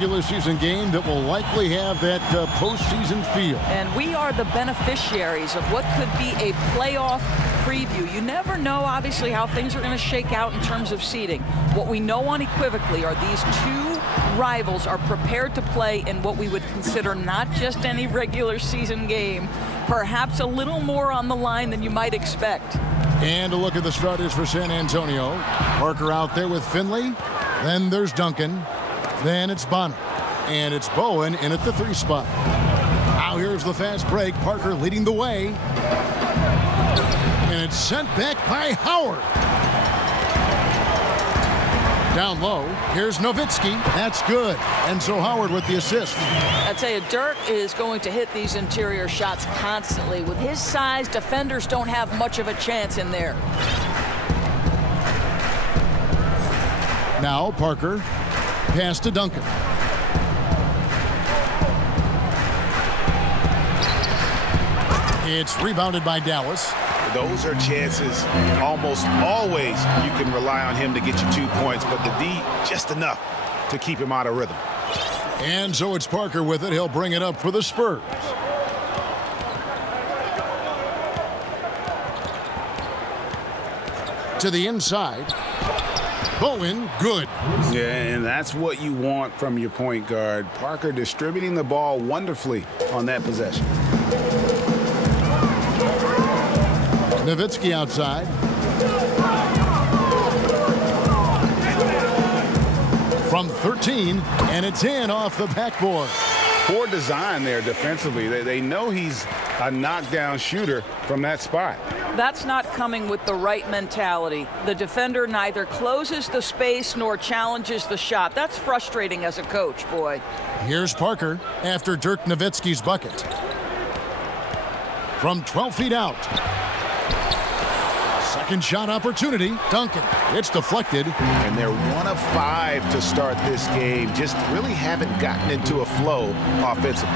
Regular season game that will likely have that postseason feel. And we are the beneficiaries of what could be a playoff preview. You never know, obviously, how things are going to shake out in terms of seeding. What we know unequivocally are these two rivals are prepared to play in what we would consider not just any regular season game, perhaps a little more on the line than you might expect. And a look at the starters for San Antonio. Parker out there with Finley. Then there's Duncan. Then it's Bonner. And it's Bowen in at the 3 spot. Now here's the fast break. Parker leading the way. And it's sent back by Howard. Down low. Here's Nowitzki. That's good. And so Howard with the assist. I tell you, Dirk is going to hit these interior shots constantly. With his size, defenders don't have much of a chance in there. Now Parker. Pass to Duncan. It's rebounded by Dallas. Those are chances almost always you can rely on him to get you 2 points, but the D just enough to keep him out of rhythm. And so it's Parker with it. He'll bring it up for the Spurs. To the inside. Bowen, good. Yeah, and that's what you want from your point guard. Parker distributing the ball wonderfully on that possession. Nowitzki outside. From 13, and it's in off the backboard. Poor design there defensively. They know he's a knockdown shooter from that spot. That's not coming with the right mentality. The defender neither closes the space nor challenges the shot. That's frustrating as a coach, boy. Here's Parker after Dirk Nowitzki's bucket. From 12 feet out. Second shot opportunity. Duncan. It's deflected. And they're 1 of 5 to start this game. Just really haven't gotten into a flow offensively.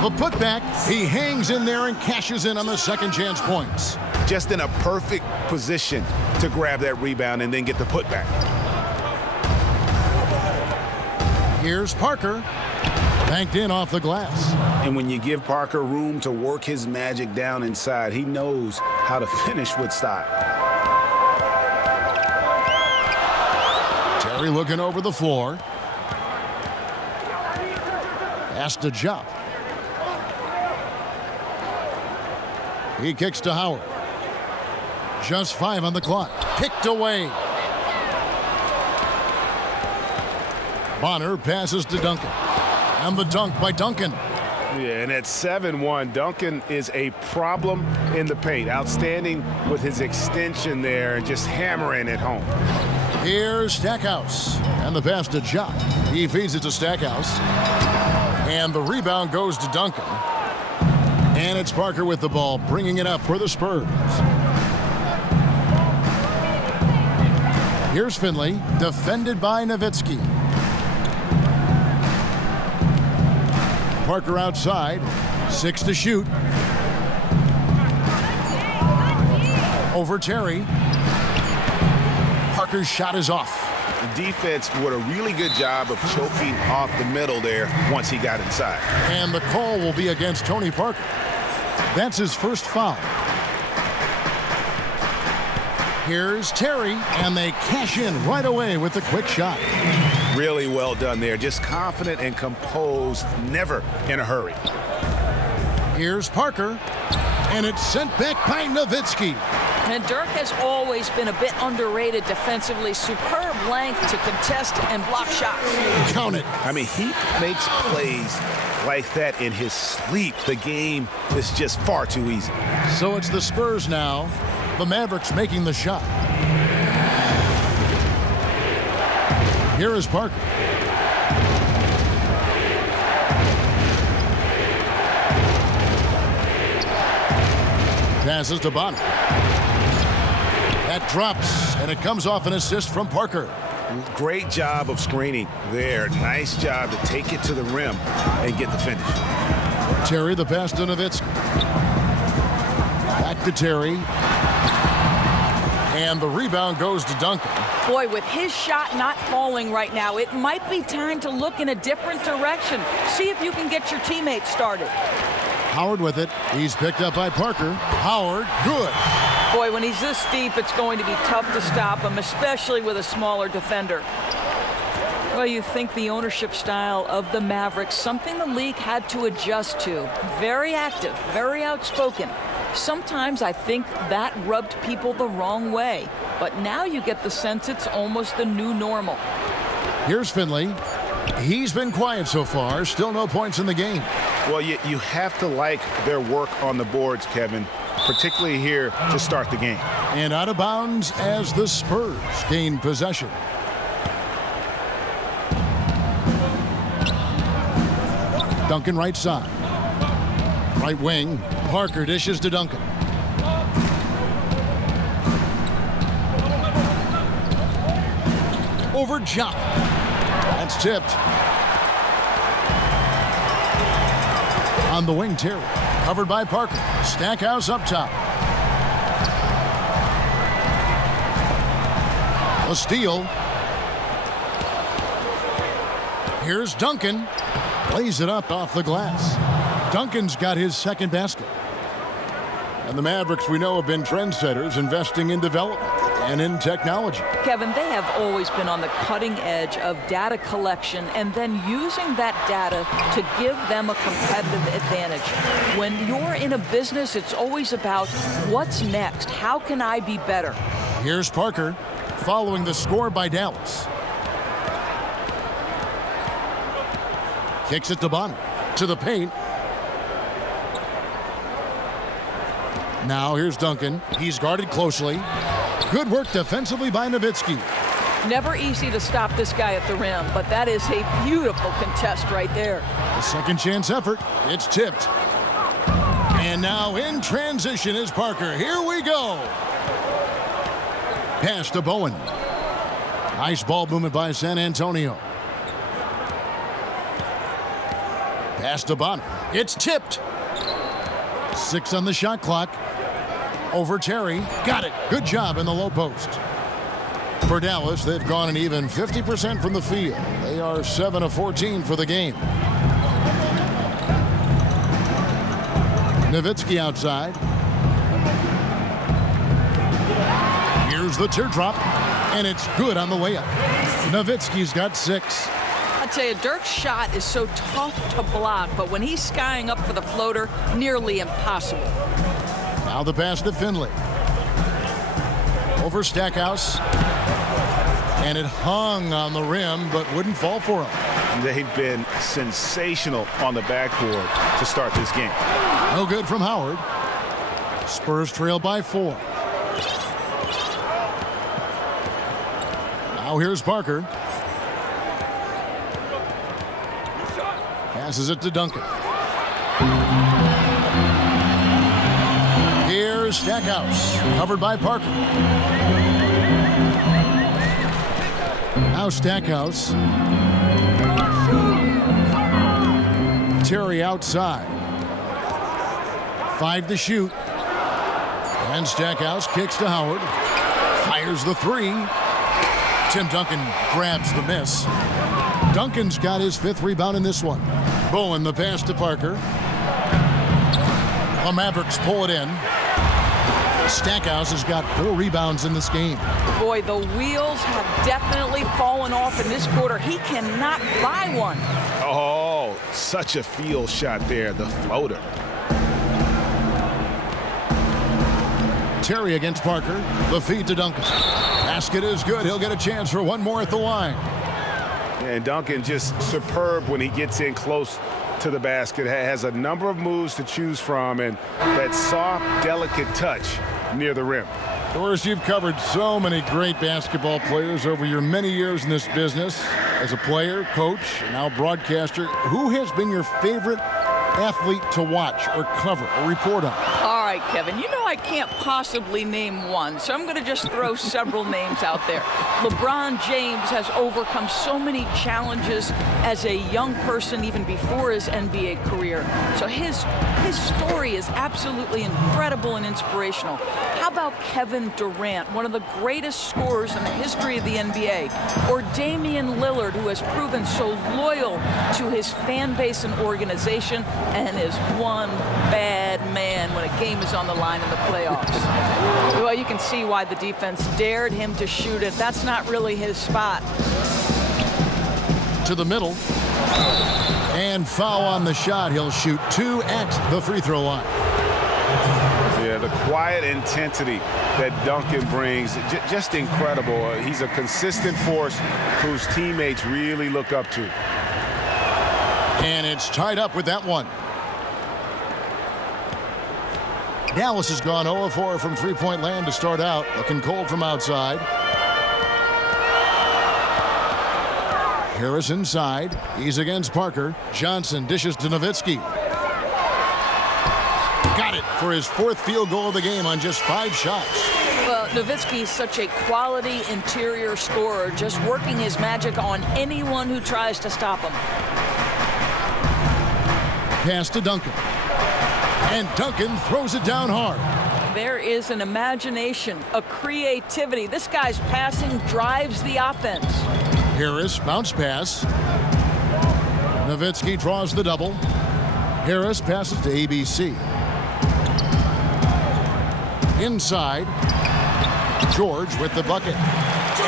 The putback. He hangs in there and cashes in on the second chance points. Just in a perfect position to grab that rebound and then get the putback. Here's Parker. Banked in off the glass. And when you give Parker room to work his magic down inside, he knows how to finish with style. Terry looking over the floor. Has to jump. He kicks to Howard. Just 5 on the clock. Picked away. Bonner passes to Duncan. And the dunk by Duncan. Yeah, and at 7-1, Duncan is a problem in the paint. Outstanding with his extension there and just hammering it home. Here's Stackhouse. And the pass to Jock. He feeds it to Stackhouse. And the rebound goes to Duncan. And it's Parker with the ball, bringing it up for the Spurs. Here's Finley, defended by Nowitzki. Parker outside, 6 to shoot. Over Terry. Parker's shot is off. The defense did a really good job of choking off the middle there once he got inside. And the call will be against Tony Parker. That's his first foul. Here's Terry, and they cash in right away with the quick shot. Really well done there. Just confident and composed, never in a hurry. Here's Parker, and it's sent back by Nowitzki. And Dirk has always been a bit underrated defensively. Superb length to contest and block shots. Count it. I mean, he makes plays like that in his sleep. The game is just far too easy. So it's the Spurs now. The Mavericks making the shot. Here is Parker. Passes to Bonner. That drops, and it comes off an assist from Parker. Great job of screening there. Nice job to take it to the rim and get the finish. Terry, the pass to Nowitzki. Back to Terry. And the rebound goes to Duncan. Boy, with his shot not falling right now, it might be time to look in a different direction. See if you can get your teammates started. Howard with it. He's picked up by Parker. Howard, good. Boy, when he's this deep, it's going to be tough to stop him, especially with a smaller defender. Well, you think the ownership style of the Mavericks, something the league had to adjust to. Very active, very outspoken. Sometimes I think that rubbed people the wrong way. But now you get the sense it's almost the new normal. Here's Finley. He's been quiet so far. Still no points in the game. Well, you have to like their work on the boards, Kevin, particularly here to start the game. And out of bounds as the Spurs gain possession. Duncan right side. Right wing. Parker dishes to Duncan. Over jump. That's tipped. On the wing, Terry. Covered by Parker. Stackhouse up top. A steal. Here's Duncan. Lays it up off the glass. Duncan's got his second basket. And the Mavericks, we know, have been trendsetters, investing in development and in technology. Kevin, they have always been on the cutting edge of data collection and then using that data to give them a competitive advantage. When you're in a business, it's always about what's next? How can I be better? Here's Parker following the score by Dallas. Kicks it to Bonner. To the paint. Now here's Duncan. He's guarded closely. Good work defensively by Nowitzki. Never easy to stop this guy at the rim, but that is a beautiful contest right there. A second chance effort. It's tipped. And now in transition is Parker. Here we go. Pass to Bowen. Nice ball movement by San Antonio. Pass to Bonner. It's tipped. 6 on the shot clock. Over Terry. Got it. Good job in the low post. For Dallas, they've gone an even 50% from the field. They are 7 of 14 for the game. Nowitzki outside. Here's the teardrop, and it's good on the way up. Nowitzki's got 6. I tell you, Dirk's shot is so tough to block, but when he's skying up for the floater, nearly impossible. Now the pass to Finley. Over Stackhouse. And it hung on the rim, but wouldn't fall for him. They've been sensational on the backboard to start this game. No good from Howard. Spurs trail by 4. Now here's Parker. Passes it to Duncan. Here's Stackhouse, covered by Parker. Now Stackhouse. Terry outside. 5 to shoot. And Stackhouse kicks to Howard. Fires the 3. Tim Duncan grabs the miss. Duncan's got his 5th rebound in this one. Bowen the pass to Parker. The Mavericks pull it in. Stackhouse has got 4 rebounds in this game. Boy, the wheels have definitely fallen off in this quarter. He cannot buy one. Oh, such a field shot there, the floater. Terry against Parker. The feed to Duncan. Basket is good. He'll get a chance for one more at the line. And Duncan just superb when he gets in close to the basket. Has a number of moves to choose from and that soft, delicate touch near the rim. Doris, you've covered so many great basketball players over your many years in this business. As a player, coach, and now broadcaster, who has been your favorite athlete to watch or cover or report on? All right, Kevin, you know I can't possibly name one, so I'm going to just throw several names out there. LeBron James has overcome so many challenges as a young person, even before his NBA career. So his story is absolutely incredible and inspirational. How about Kevin Durant, one of the greatest scorers in the history of the NBA? Or Damian Lillard, who has proven so loyal to his fan base and organization and is one bad man when a game is on the line in the playoffs. Well, you can see why the defense dared him to shoot it. That's not really his spot. To the middle. And foul on the shot. He'll shoot 2 at the free throw line. Yeah, the quiet intensity that Duncan brings, just incredible. He's a consistent force whose teammates really look up to. And it's tied up with that one. Dallas has gone 0-4 from three-point land to start out. Looking cold from outside. Harris inside. He's against Parker. Johnson dishes to Nowitzki. Got it for his 4th field goal of the game on just 5 shots. Well, Nowitzki is such a quality interior scorer, just working his magic on anyone who tries to stop him. Pass to Duncan. And Duncan throws it down hard. There is an imagination, a creativity. This guy's passing drives the offense. Harris, bounce pass. Nowitzki draws the double. Harris passes to ABC. Inside. George with the bucket.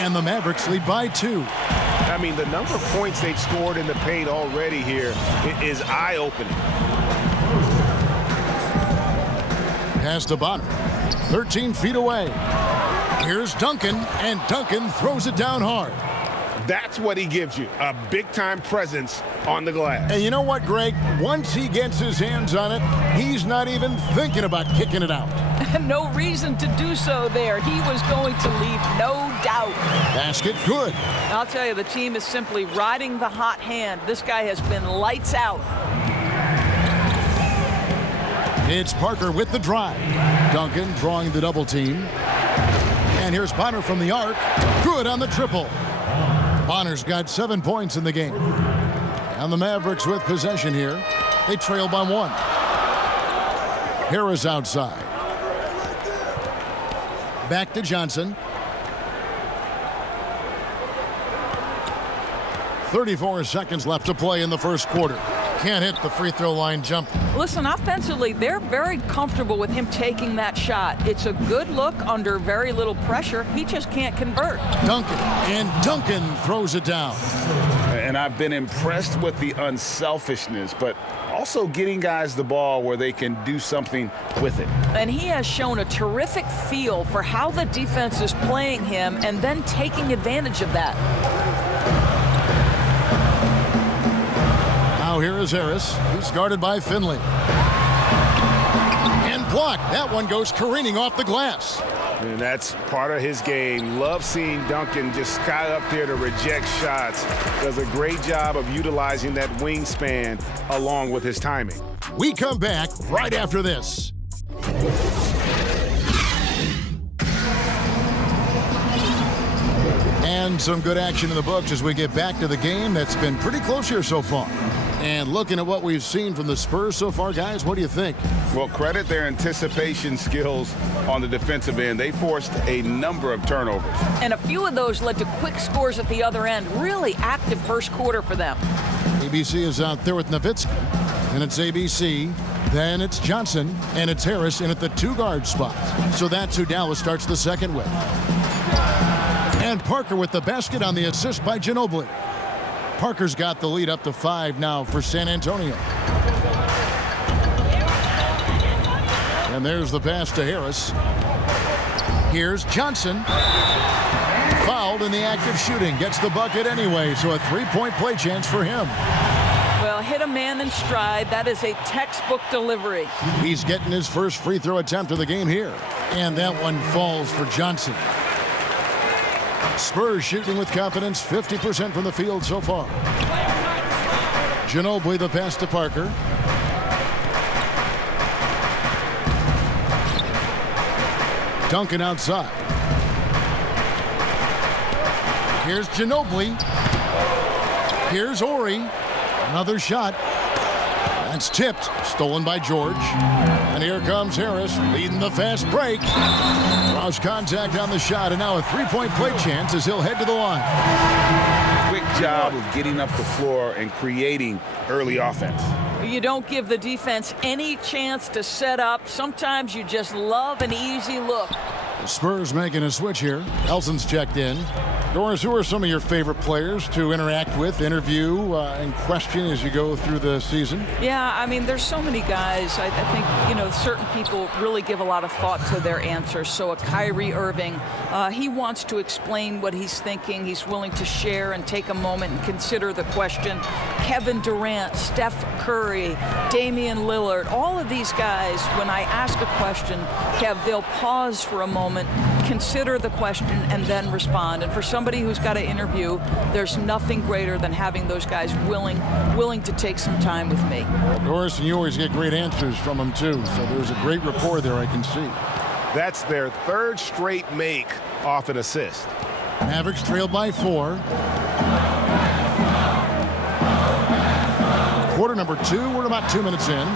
And the Mavericks lead by 2. I mean, the number of points they've scored in the paint already here is eye-opening. Pass to Bonner. 13 feet away. Here's Duncan, and Duncan throws it down hard. That's what he gives you, a big-time presence on the glass. And you know what, Greg? Once he gets his hands on it, he's not even thinking about kicking it out. No reason to do so there. He was going to leave, no doubt. Basket good. I'll tell you, the team is simply riding the hot hand. This guy has been lights out. It's Parker with the drive. Duncan drawing the double team. And here's Bonner from the arc. Good on the triple. Bonner's got 7 points in the game. And the Mavericks with possession here. They trail by 1. Harris outside. Back to Johnson. 34 seconds left to play in the first quarter. Can't hit the free throw line jump. Listen, offensively, they're very comfortable with him taking that shot. It's a good look under very little pressure. He just can't convert. Duncan, and Duncan throws it down. And I've been impressed with the unselfishness, but also getting guys the ball where they can do something with it. And he has shown a terrific feel for how the defense is playing him and then taking advantage of that. Now here is Harris. He's guarded by Finley. And blocked. That one goes careening off the glass. And that's part of his game. Love seeing Duncan just sky up there to reject shots. Does a great job of utilizing that wingspan along with his timing. We come back right after this. And some good action in the books as we get back to the game that's been pretty close here so far. And looking at what we've seen from the Spurs so far, guys, what do you think? Well, credit their anticipation skills on the defensive end. They forced a number of turnovers. And a few of those led to quick scores at the other end. Really active first quarter for them. ABC is out there with Nowitzki. And it's ABC. Then it's Johnson. And it's Harris in at the 2-guard spot. So that's who Dallas starts the second with. And Parker with the basket on the assist by Ginobili. Parker's got the lead up to 5 now for San Antonio. And there's the pass to Harris. Here's Johnson. Fouled in the act of shooting. Gets the bucket anyway, so a 3-point play chance for him. Well, hit a man in stride. That is a textbook delivery. He's getting his first free throw attempt of the game here. And that one falls for Johnson. Spurs shooting with confidence, 50% from the field so far. Ginobili the pass to Parker. Duncan outside. Here's Ginobili. Here's Ori. Another shot. That's tipped. Stolen by George. And here comes Harris leading the fast break. Draws contact on the shot, and now a three-point play chance as he'll head to the line. Quick job of getting up the floor and creating early offense. You don't give the defense any chance to set up. Sometimes you just love an easy look. The Spurs making a switch here. Elson's checked in. Doris, who are some of your favorite players to interact with, interview, and question as you go through the season? Yeah, I mean, there's so many guys. I think, certain people really give a lot of thought to their answers. So a Kyrie Irving, he wants to explain what he's thinking. He's willing to share and take a moment and consider the question. Kevin Durant, Steph Curry, Damian Lillard, all of these guys, when I ask a question, Kev, they'll pause for a moment, consider the question, and then respond. And for somebody who's got to interview, there's nothing greater than having those guys willing to take some time with me. Doris, and you always get great answers from them too, so there's a great rapport there, I can see. That's their third straight make off an assist. Mavericks trail by 4. Quarter number 2, we're about 2 minutes in.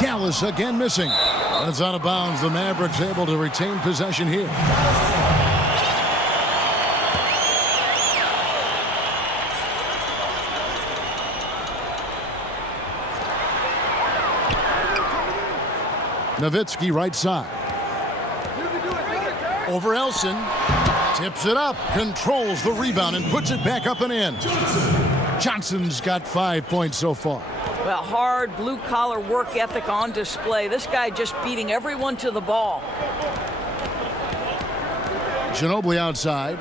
Dallas again missing. And it's out of bounds. The Mavericks able to retain possession here. Nowitzki right side. Over Elson. Tips it up. Controls the rebound and puts it back up and in. Johnson's got 5 points so far. Well, hard blue-collar work ethic on display. This guy just beating everyone to the ball. Ginobili outside.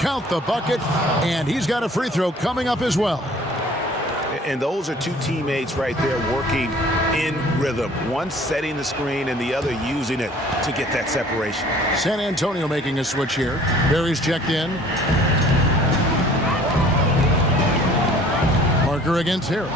Count the bucket, and he's got a free throw coming up as well. And those are two teammates right there working in rhythm. One setting the screen and the other using it to get that separation. San Antonio making a switch here. Barry's checked in. Parker against Harris.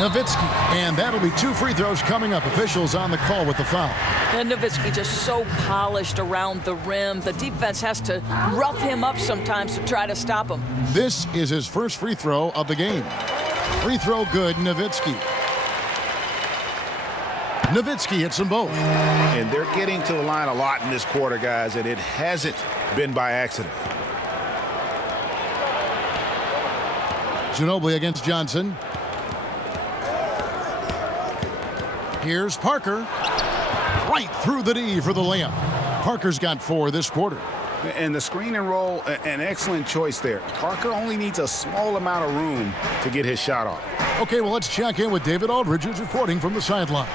Nowitzki. And that'll be 2 free throws coming up. Officials on the call with the foul. And Nowitzki just so polished around the rim. The defense has to rough him up sometimes to try to stop him. This is his first free throw of the game. Free throw good, Nowitzki. Nowitzki hits them both. And they're getting to the line a lot in this quarter, guys, and it hasn't been by accident. Ginobili against Johnson. Here's Parker. Right through the D for the layup. Parker's got 4 this quarter. And the screen and roll, an excellent choice there. Parker only needs a small amount of room to get his shot off. Okay, well, let's check in with David Aldridge, who's reporting from the sideline.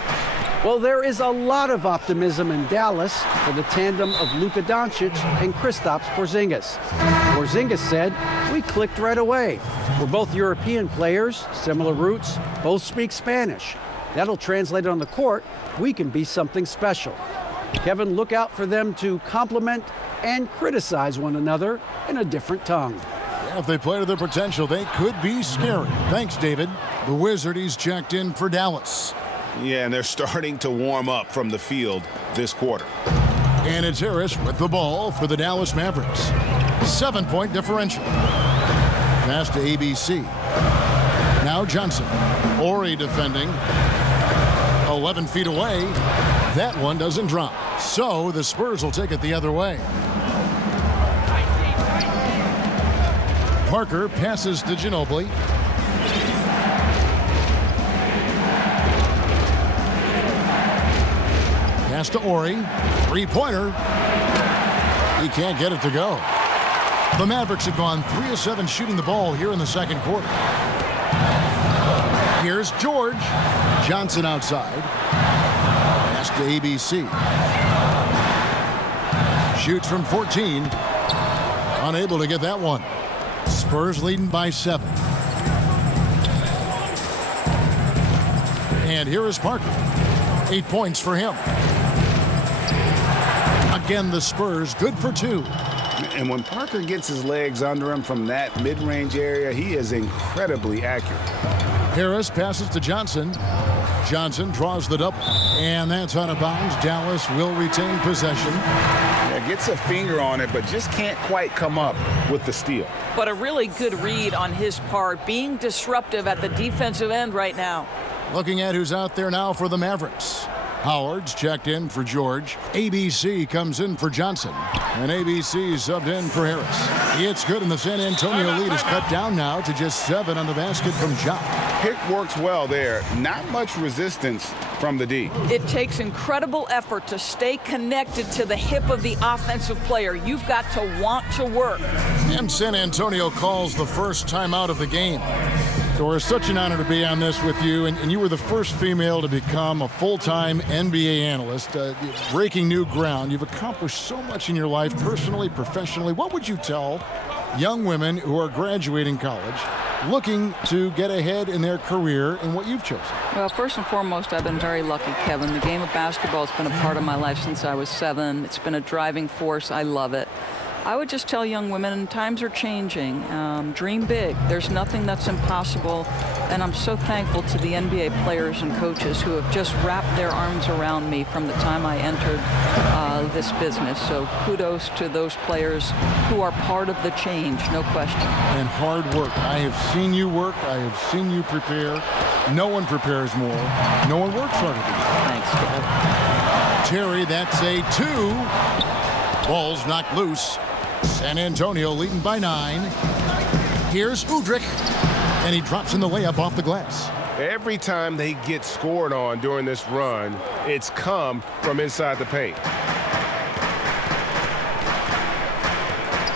Well, there is a lot of optimism in Dallas for the tandem of Luka Doncic and Kristaps Porzingis. Porzingis said, "We clicked right away. We're both European players, similar roots, both speak Spanish. That'll translate on the court. We can be something special." Kevin, look out for them to compliment and criticize one another in a different tongue. Yeah, if they play to their potential, they could be scary. Thanks, David. The Wizard, he's checked in for Dallas. Yeah, and they're starting to warm up from the field this quarter. And it's Harris with the ball for the Dallas Mavericks. 7-point differential. Pass to ABC. Now Johnson. Ori defending. 11 feet away. That one doesn't drop. So the Spurs will take it the other way. Parker passes to Ginobili. Pass to Ori. 3-pointer. He can't get it to go. The Mavericks have gone 3 of 7 shooting the ball here in the second quarter. Here's George. Johnson outside. Pass to ABC. Shoots from 14. Unable to get that one. Spurs leading by 7. And here is Parker. 8 points for him. Again, the Spurs good for 2. And when Parker gets his legs under him from that mid-range area, he is incredibly accurate. Harris passes to Johnson. Johnson draws the double, and that's out of bounds. Dallas will retain possession. Yeah, gets a finger on it, but just can't quite come up with the steal. But a really good read on his part, being disruptive at the defensive end right now. Looking at who's out there now for the Mavericks. Howard's checked in for George. ABC comes in for Johnson. And ABC subbed in for Harris. It's good, and the San Antonio lead is cut down now to just 7 on the basket from Ja. Pick works well there. Not much resistance from the D. It takes incredible effort to stay connected to the hip of the offensive player. You've got to want to work. And San Antonio calls the first timeout of the game. Doris, such an honor to be on this with you, and you were the first female to become a full-time NBA analyst, breaking new ground. You've accomplished so much in your life, personally, professionally. What would you tell young women who are graduating college, looking to get ahead in their career in what you've chosen? Well, first and foremost, I've been very lucky, Kevin. The game of basketball has been a part of my life since I was 7. It's been a driving force. I love it. I would just tell young women, times are changing. Dream big. There's nothing that's impossible. And I'm so thankful to the NBA players and coaches who have just wrapped their arms around me from the time I entered this business. So kudos to those players who are part of the change, no question. And hard work. I have seen you work. I have seen you prepare. No one prepares more. No one works harder than you. Thanks, Kevin. Terry, that's a 2. Ball's knocked loose. San Antonio leading by 9. Here's Udrih, and he drops in the layup off the glass. Every time they get scored on during this run, it's come from inside the paint.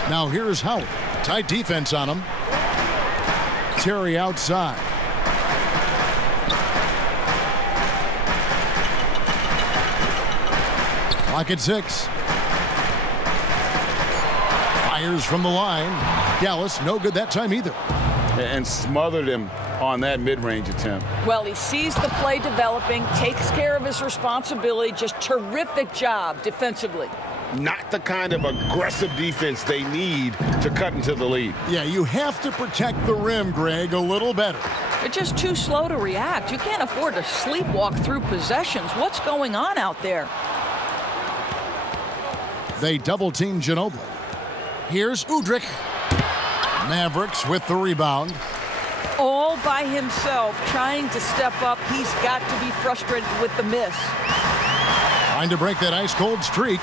Now here's Howard. Tight defense on him. Terry outside. Clock at 6. Fires from the line. Dallas, no good that time either. And smothered him on that mid-range attempt. Well, he sees the play developing, takes care of his responsibility. Just terrific job defensively. Not the kind of aggressive defense they need to cut into the lead. Yeah, you have to protect the rim, Greg, a little better. They're just too slow to react. You can't afford to sleepwalk through possessions. What's going on out there? They double-team Ginobili. Here's Udrih. Mavericks with the rebound. All by himself, trying to step up. He's got to be frustrated with the miss. Trying to break that ice-cold streak.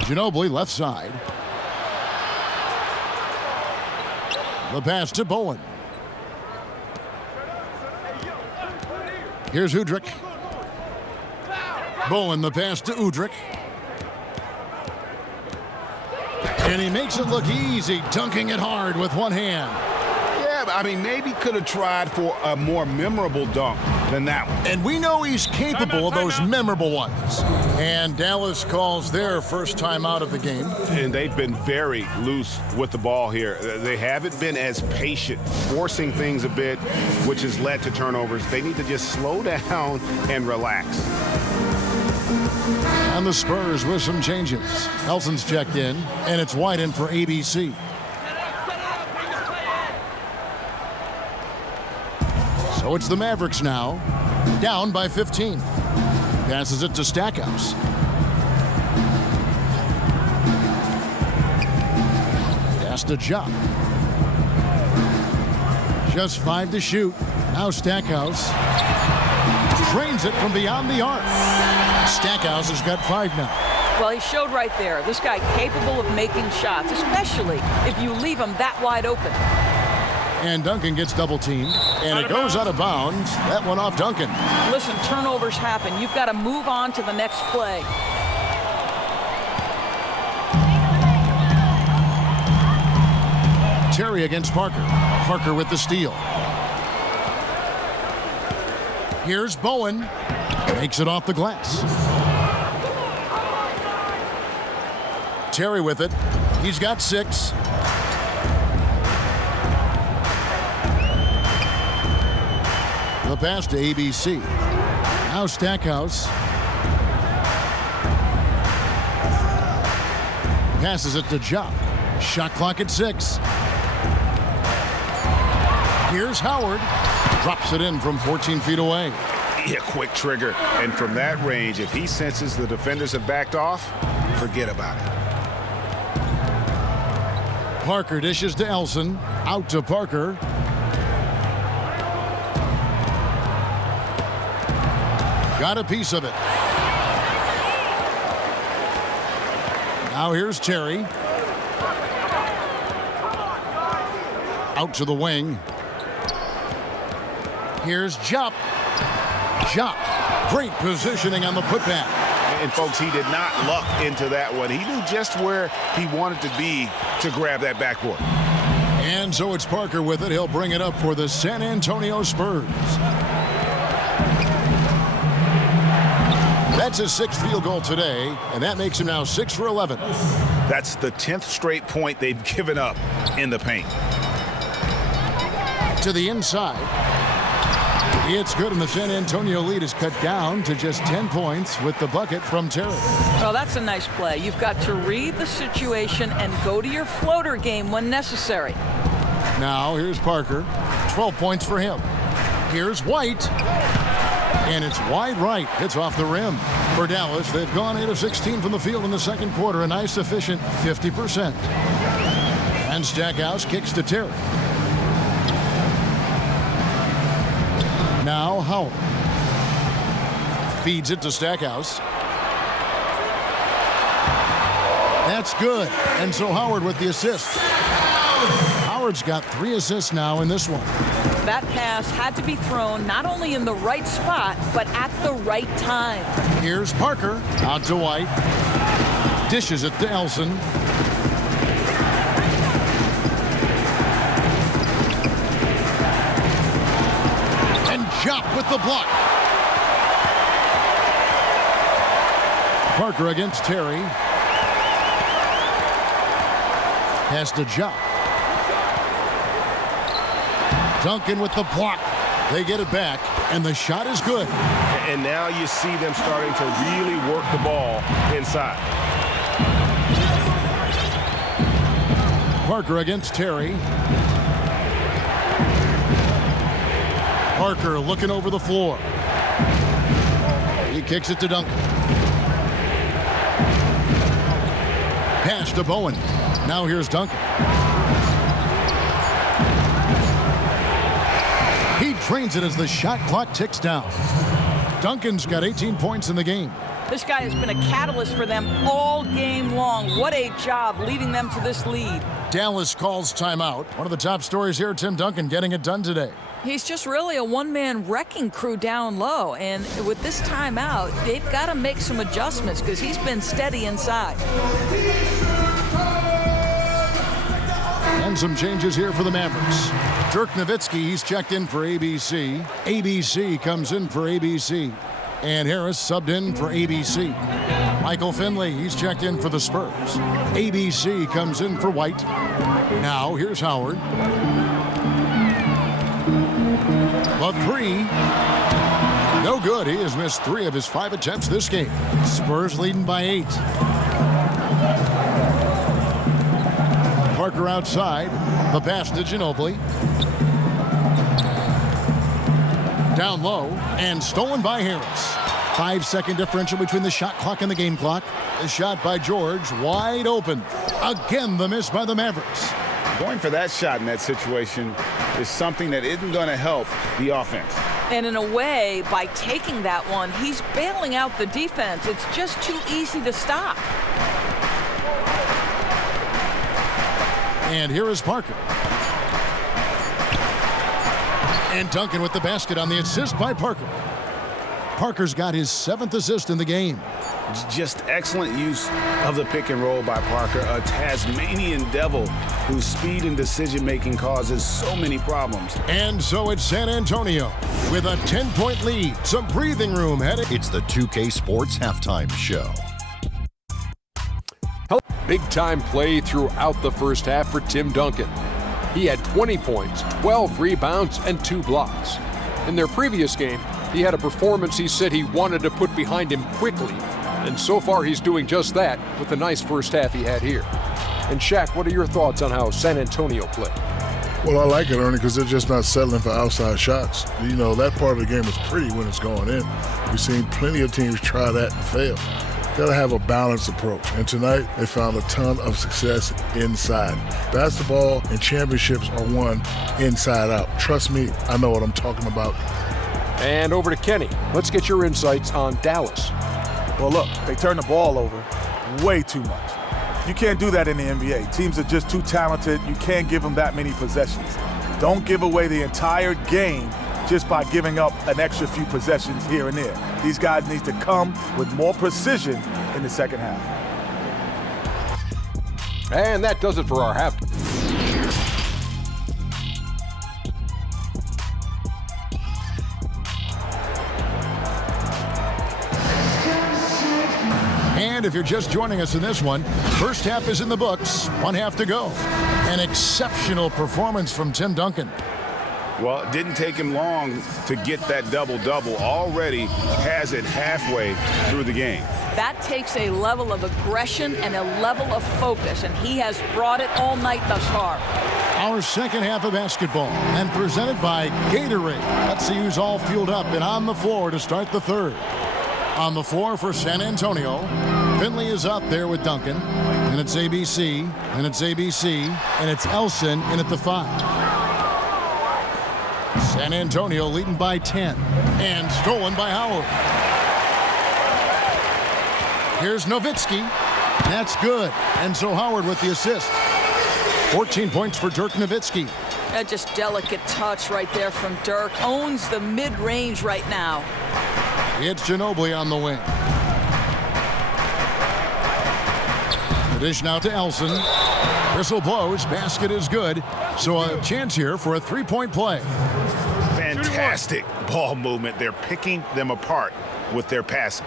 Ginobili left side. The pass to Bowen. Here's Udrih. Bowen, the pass to Udrih. And he makes it look easy, dunking it hard with one hand. Yeah, I mean, maybe could have tried for a more memorable dunk than that one. And we know he's capable of those memorable ones. And Dallas calls their first time out of the game. And they've been very loose with the ball here. They haven't been as patient, forcing things a bit, which has led to turnovers. They need to just slow down and relax. And the Spurs with some changes. Nelson's checked in, and it's White in for ABC. So it's the Mavericks now, down by 15. Passes it to Stackhouse. Pass to Ja. Just 5 to shoot. Now Stackhouse drains it from beyond the arc. Stackhouse has got 5 now. Well, he showed right there. This guy capable of making shots, especially if you leave him that wide open. And Duncan gets double-teamed, and it goes out of bounds. That one off Duncan. Listen, turnovers happen. You've got to move on to the next play. Terry against Parker. Parker with the steal. Here's Bowen. Makes it off the glass. Terry with it. He's got 6. The pass to ABC. Now Stackhouse. Passes it to Ja. Shot clock at 6. Here's Howard. Drops it in from 14 feet away. Yeah, quick trigger. And from that range, if he senses the defenders have backed off, forget about it. Parker dishes to Elson. Out to Parker. Got a piece of it. Now here's Terry. Out to the wing. Here's Jupp. Jupp. Great positioning on the putback. And folks, he did not luck into that one. He knew just where he wanted to be to grab that backboard. And so it's Parker with it. He'll bring it up for the San Antonio Spurs. That's his 6th field goal today, and that makes him now 6 for 11. That's the 10th straight point they've given up in the paint. To the inside. It's good, and the San Antonio lead is cut down to just 10 points with the bucket from Terry. Oh, that's a nice play. You've got to read the situation and go to your floater game when necessary. Now here's Parker. 12 points for him. Here's White. And it's wide right. It's off the rim. For Dallas, they've gone 8 of 16 from the field in the second quarter, a nice efficient 50%. And Stackhouse kicks to Terry. Now Howard. Feeds it to Stackhouse. That's good. And so Howard with the assist. Howard's got 3 assists now in this one. That pass had to be thrown not only in the right spot, but at the right time. Here's Parker. Out to White. Dishes it to Elson. And Jupp with the block. Parker against Terry. Pass to Jupp. Duncan with the block. They get it back, and the shot is good. And now you see them starting to really work the ball inside. Parker against Terry. Parker looking over the floor. He kicks it to Duncan. Pass to Bowen. Now here's Duncan. He trains it as the shot clock ticks down. Duncan's got 18 points in the game. This guy has been a catalyst for them all game long. What a job leading them to this lead. Dallas calls timeout. One of the top stories here, Tim Duncan getting it done today. He's just really a one-man wrecking crew down low. And with this timeout, they've got to make some adjustments because he's been steady inside. And some changes here for the Mavericks. Dirk Nowitzki, he's checked in for ABC. ABC comes in for ABC. And Harris subbed in for ABC. Michael Finley, he's checked in for the Spurs. ABC comes in for White. Now here's Howard. The 3. No good. He has missed 3 of his 5 attempts this game. Spurs leading by 8. Parker outside. The pass to Ginobili. Down low and stolen by Harris. 5-second differential between the shot clock and the game clock. The shot by George wide open. Again, the miss by the Mavericks. Going for that shot in that situation is something that isn't going to help the offense. And in a way, by taking that one, he's bailing out the defense. It's just too easy to stop. And here is Parker. And Duncan with the basket on the assist by Parker. Parker's got his 7th assist in the game. Just excellent use of the pick and roll by Parker, a Tasmanian devil whose speed and decision-making causes so many problems. And so it's San Antonio with a 10-point lead. Some breathing room headed. It's the 2K Sports Halftime Show. Big-time play throughout the first half for Tim Duncan. He had 20 points, 12 rebounds, and 2 blocks. In their previous game, he had a performance he said he wanted to put behind him quickly. And so far, he's doing just that with the nice first half he had here. And Shaq, what are your thoughts on how San Antonio played? Well, I like it, Ernie, because they're just not settling for outside shots. You know, that part of the game is pretty when it's going in. We've seen plenty of teams try that and fail. Got to have a balanced approach. And tonight, they found a ton of success inside. Basketball and championships are won inside out. Trust me, I know what I'm talking about. And over to Kenny. Let's get your insights on Dallas. Well, look, they turn the ball over way too much. You can't do that in the NBA. Teams are just too talented. You can't give them that many possessions. Don't give away the entire game just by giving up an extra few possessions here and there. These guys need to come with more precision in the second half. And that does it for our half. And if you're just joining us in this one, first half is in the books, one half to go. An exceptional performance from Tim Duncan. Well, it didn't take him long to get that double-double. Already has it halfway through the game. That takes a level of aggression and a level of focus, and he has brought it all night thus far. Our second half of basketball, and presented by Gatorade. Let's see who's all fueled up and on the floor to start the third. On the floor for San Antonio, Finley is up there with Duncan, and it's ABC, and it's ABC, and it's Elson in at the 5. San Antonio leading by 10, and stolen by Howard. Here's Nowitzki. That's good. And so Howard with the assist. 14 points for Dirk Nowitzki. That just delicate touch right there from Dirk. Owns the mid-range right now. It's Ginobili on the wing. The dish now to Elson. Whistle blows. Basket is good. So a chance here for a three-point play. Fantastic ball movement. They're picking them apart with their passing.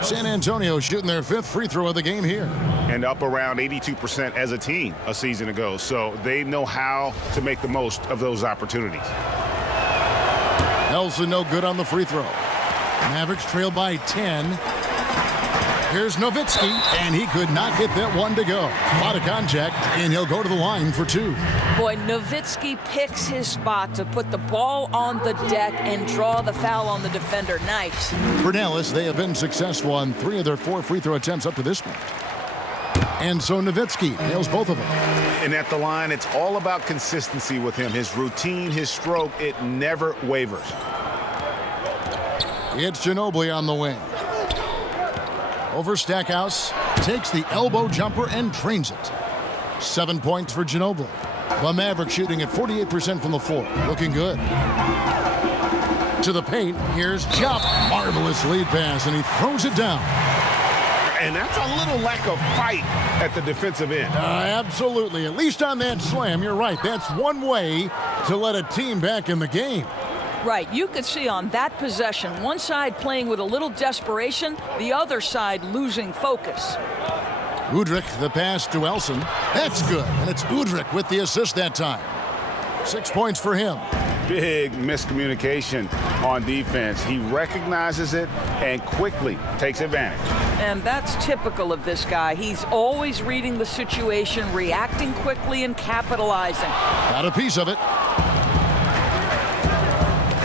San Antonio shooting their 5th free throw of the game here. And up around 82% as a team a season ago. So they know how to make the most of those opportunities. Elson no good on the free throw. Mavericks trail by 10. Here's Nowitzki, and he could not get that one to go. A lot of contact, and he'll go to the line for 2. Boy, Nowitzki picks his spot to put the ball on the deck and draw the foul on the defender. Nice. For Dallas, they have been successful on 3 of their 4 free throw attempts up to this point. And so Nowitzki nails both of them. And at the line, it's all about consistency with him. His routine, his stroke, it never wavers. It's Ginobili on the wing. Over Stackhouse, takes the elbow jumper and drains it. 7 points for Ginobili. The Mavericks shooting at 48% from the floor. Looking good. To the paint, here's Jump. Marvelous lead pass, and he throws it down. And that's a little lack of fight at the defensive end. Absolutely. At least on that slam, you're right. That's one way to let a team back in the game. Right, you could see on that possession, one side playing with a little desperation, the other side losing focus. Udrich, the pass to Elson. That's good, and it's Udrich with the assist that time. 6 points for him. Big miscommunication on defense. He recognizes it and quickly takes advantage. And that's typical of this guy. He's always reading the situation, reacting quickly, and capitalizing. Got a piece of it.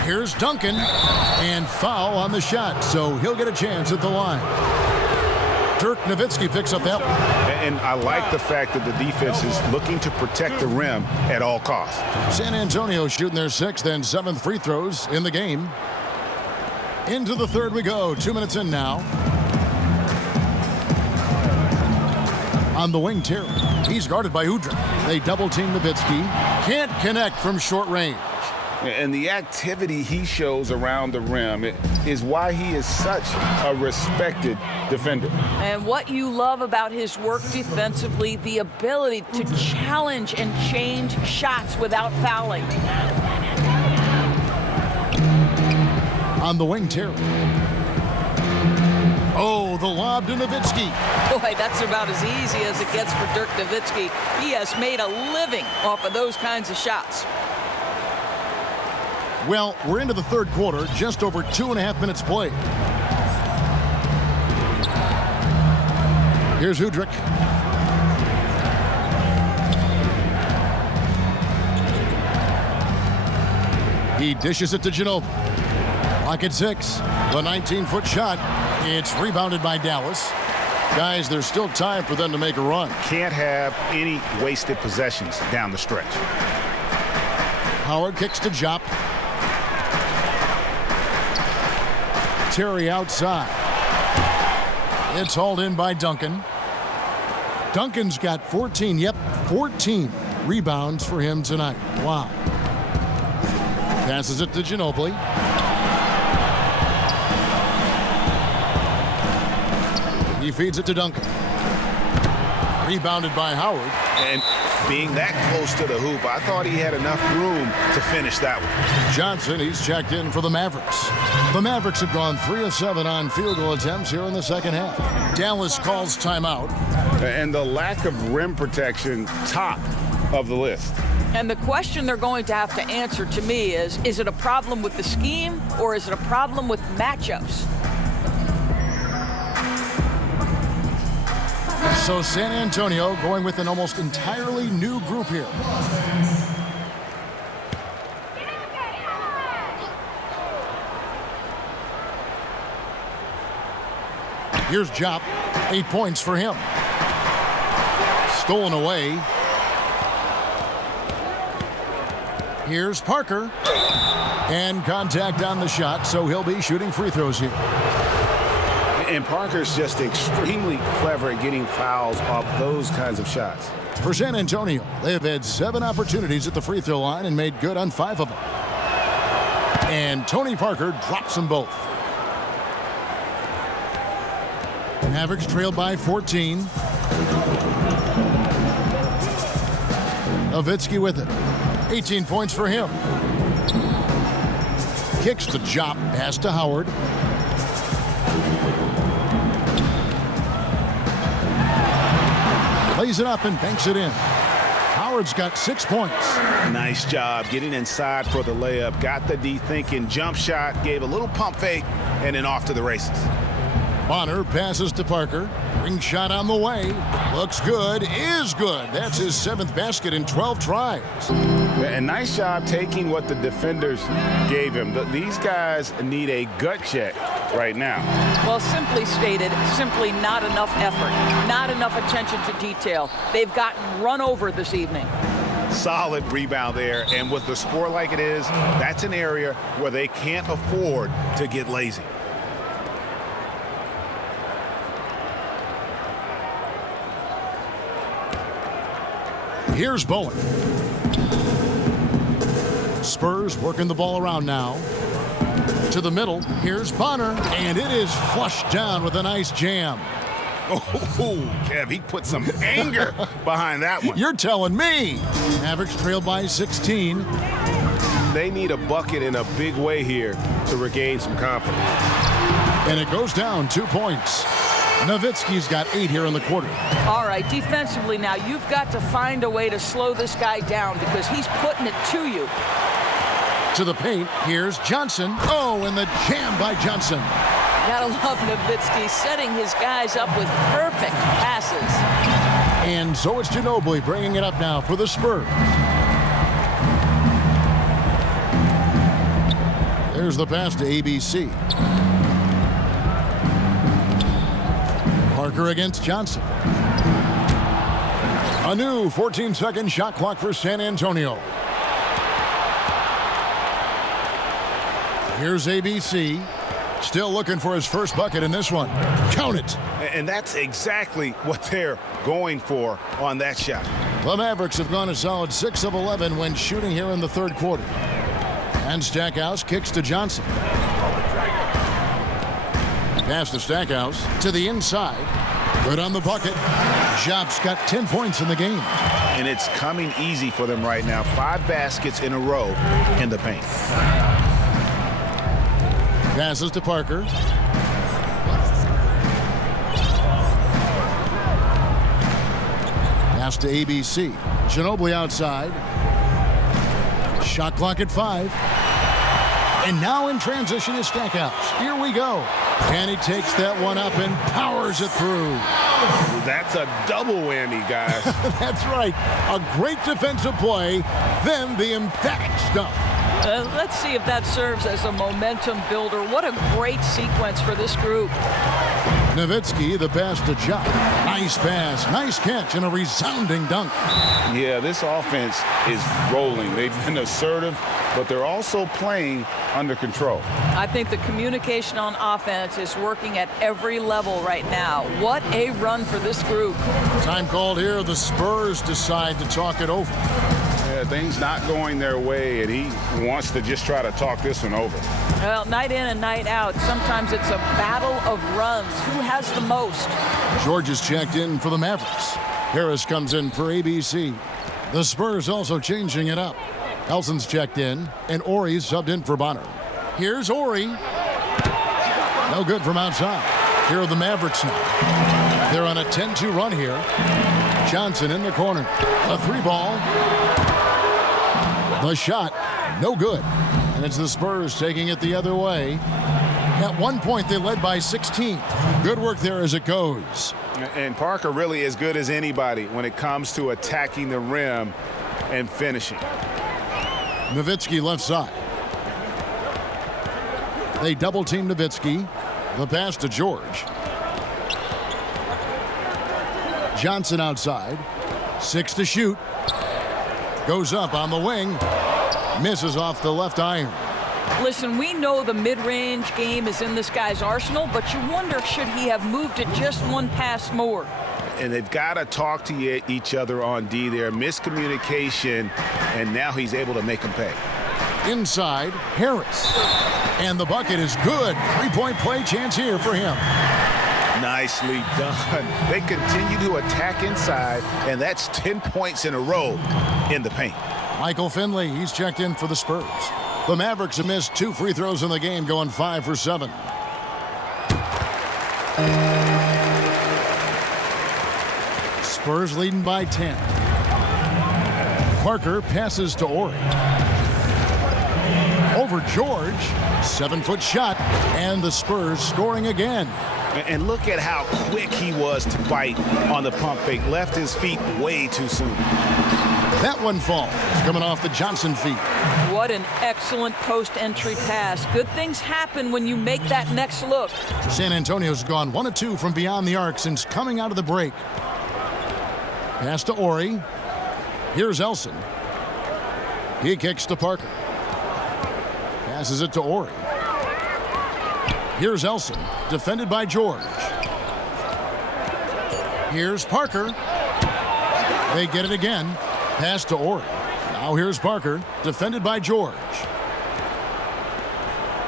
Here's Duncan, and foul on the shot, so he'll get a chance at the line. Dirk Nowitzki picks up that one. And I like the fact that the defense is looking to protect the rim at all costs. San Antonio shooting their 6th and 7th free throws in the game. Into the third we go. 2 minutes in now. On the wing, Terry. He's guarded by Udrich. They double-team Nowitzki. Can't connect from short range. And the activity he shows around the rim is why he is such a respected defender. And what you love about his work defensively, the ability to challenge and change shots without fouling. On the wing, Terry. Oh, the lob to Nowitzki. Boy, that's about as easy as it gets for Dirk Nowitzki. He has made a living off of those kinds of shots. Well, we're into the third quarter, just over 2.5 minutes played. Here's Udrich. He dishes it to Ginobili. Clock at 6. The 19-foot shot. It's rebounded by Dallas. Guys, there's still time for them to make a run. Can't have any wasted possessions down the stretch. Howard kicks to Jop. Terry outside. It's hauled in by Duncan. Duncan's got 14 rebounds for him tonight. Wow. Passes it to Ginobili. He feeds it to Duncan. Rebounded by Howard. And being that close to the hoop, I thought he had enough room to finish that one. Johnson, he's checked in for the Mavericks. The Mavericks have gone 3 of 7 on field goal attempts here in the second half. Dallas calls timeout. And the lack of rim protection, top of the list. And the question they're going to have to answer to me is it a problem with the scheme or is it a problem with matchups? So San Antonio going with an almost entirely new group here. Here's Jop. 8 points for him. Stolen away. Here's Parker. And contact on the shot, so he'll be shooting free throws here. And Parker's just extremely clever at getting fouls off those kinds of shots. For San Antonio, they have had 7 opportunities at the free throw line and made good on 5 of them. And Tony Parker drops them both. Mavericks trailed by 14. Nowitzki with it. 18 points for him. Kicks to Jop, pass to Howard. Lays it up and banks it in. Howard's got 6 points. Nice job getting inside for the layup. Got the D thinking, jump shot, gave a little pump fake, and then off to the races. Bonner passes to Parker. Ring shot on the way. Looks good. Is good. That's his 7th basket in 12 tries. And nice job taking what the defenders gave him. These guys need a gut check right now. Well, simply stated, simply not enough effort, not enough attention to detail. They've gotten run over this evening. Solid rebound there, and with the score like it is, that's an area where they can't afford to get lazy. Here's Bowen. Spurs working the ball around now. To the middle, here's Bonner, and it is flushed down with a nice jam. Oh, Kev, he put some anger behind that one. You're telling me. Mavericks trail by 16. They need a bucket in a big way here to regain some confidence. And it goes down 2 points. Nowitzki's got 8 here in the quarter. All right, defensively now, you've got to find a way to slow this guy down because he's putting it to you. To the paint, here's Johnson. Oh, and the jam by Johnson. Gotta love Nowitzki setting his guys up with perfect passes. And so it's Ginobili bringing it up now for the Spurs. There's the pass to ABC. Parker against Johnson. A new 14-second shot clock for San Antonio. Here's ABC. Still looking for his first bucket in this one. Count it. And that's exactly what they're going for on that shot. The Mavericks have gone a solid 6 of 11 when shooting here in the third quarter. And Stackhouse kicks to Johnson. Pass to Stackhouse to the inside. Good on the bucket. Jop's got 10 points in the game. And it's coming easy for them right now. 5 baskets in a row in the paint. Passes to Parker. Pass to ABC. Ginobili outside. Shot clock at 5. And now in transition is Stackhouse. Here we go. And he takes that one up and powers it through. That's a double whammy, guys. That's right. A great defensive play, then the emphatic stuff. Let's see if that serves as a momentum builder. What a great sequence for this group. Nowitzki, the pass to Jock. Nice pass, nice catch, and a resounding dunk. Yeah, this offense is rolling. They've been assertive, but they're also playing under control. I think the communication on offense is working at every level right now. What a run for this group. Time called here. The Spurs decide to talk it over. Yeah, things not going their way, and he wants to just try to talk this one over. Well, night in and night out, sometimes it's a battle of runs. Who has the most? George is checked in for the Mavericks. Harris comes in for ABC. The Spurs also changing it up. Elson's checked in, and Ori's subbed in for Bonner. Here's Ori. No good from outside. Here are the Mavericks now. They're on a 10-2 run here. Johnson in the corner. A three ball. The shot, no good. And it's the Spurs taking it the other way. At one point, they led by 16. Good work there as it goes. And Parker really as good as anybody when it comes to attacking the rim and finishing. Nowitzki left side. They double-team Nowitzki. The pass to George. Johnson outside. 6 to shoot. Goes up on the wing. Misses off the left iron. Listen, we know the mid-range game is in this guy's arsenal, but you wonder, should he have moved it just one pass more? And they've got to talk to each other on D there. Miscommunication, and now he's able to make them pay. Inside, Harris. And the bucket is good. Three-point play chance here for him. Nicely done. They continue to attack inside, and that's 10 points in a row in the paint. Michael Finley, he's checked in for the Spurs. The Mavericks have missed 2 free throws in the game, going 5 for 7. Spurs leading by 10. Parker passes to Ori. Over George. 7-foot shot, and the Spurs scoring again. And look at how quick he was to bite on the pump fake. Left his feet way too soon. That one falls, coming off the Johnson feet. What an excellent post-entry pass. Good things happen when you make that next look. San Antonio's gone 1 of 2 from beyond the arc since coming out of the break. Pass to Ori. Here's Elson. He kicks to Parker. Passes it to Ori. Here's Elson, defended by George. Here's Parker. They get it again. Pass to Ori. Now here's Parker, defended by George.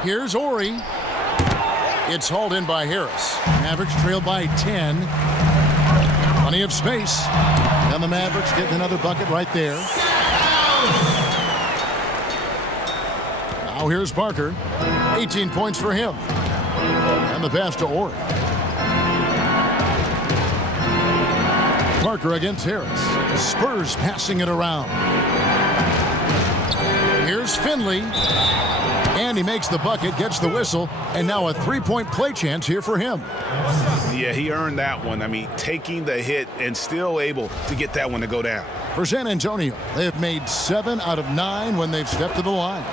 Here's Ori. It's hauled in by Harris. Mavericks trail by 10. Plenty of space. And the Mavericks getting another bucket right there. Now here's Parker. 18 points for him. And the pass to Ori. Parker against Harris. Spurs passing it around. Here's Finley. And he makes the bucket, gets the whistle, and now a three-point play chance here for him. Yeah, he earned that one. I mean, taking the hit and still able to get that one to go down. For San Antonio, they have made 7 out of 9 when they've stepped to the line.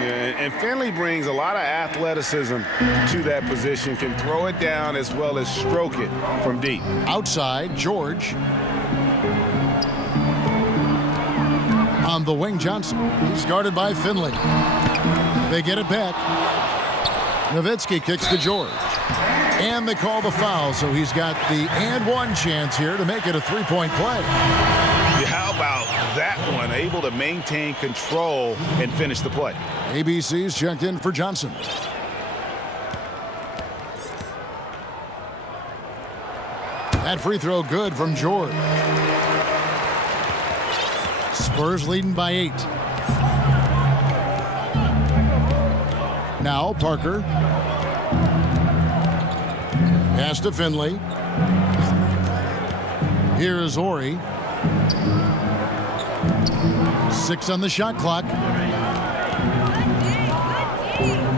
Yeah, and Finley brings a lot of athleticism to that position, can throw it down as well as stroke it from deep. Outside, George. On the wing, Johnson. He's guarded by Finley. They get it back. Nowitzki kicks to George. And they call the foul, so he's got the and one chance here to make it a three-point play. Yeah, how about that one? Able to maintain control and finish the play. ABC's checked in for Johnson. That free throw good from George. Spurs leading by 8. Now Parker. Pass to Finley. Here is Ori. 6 on the shot clock.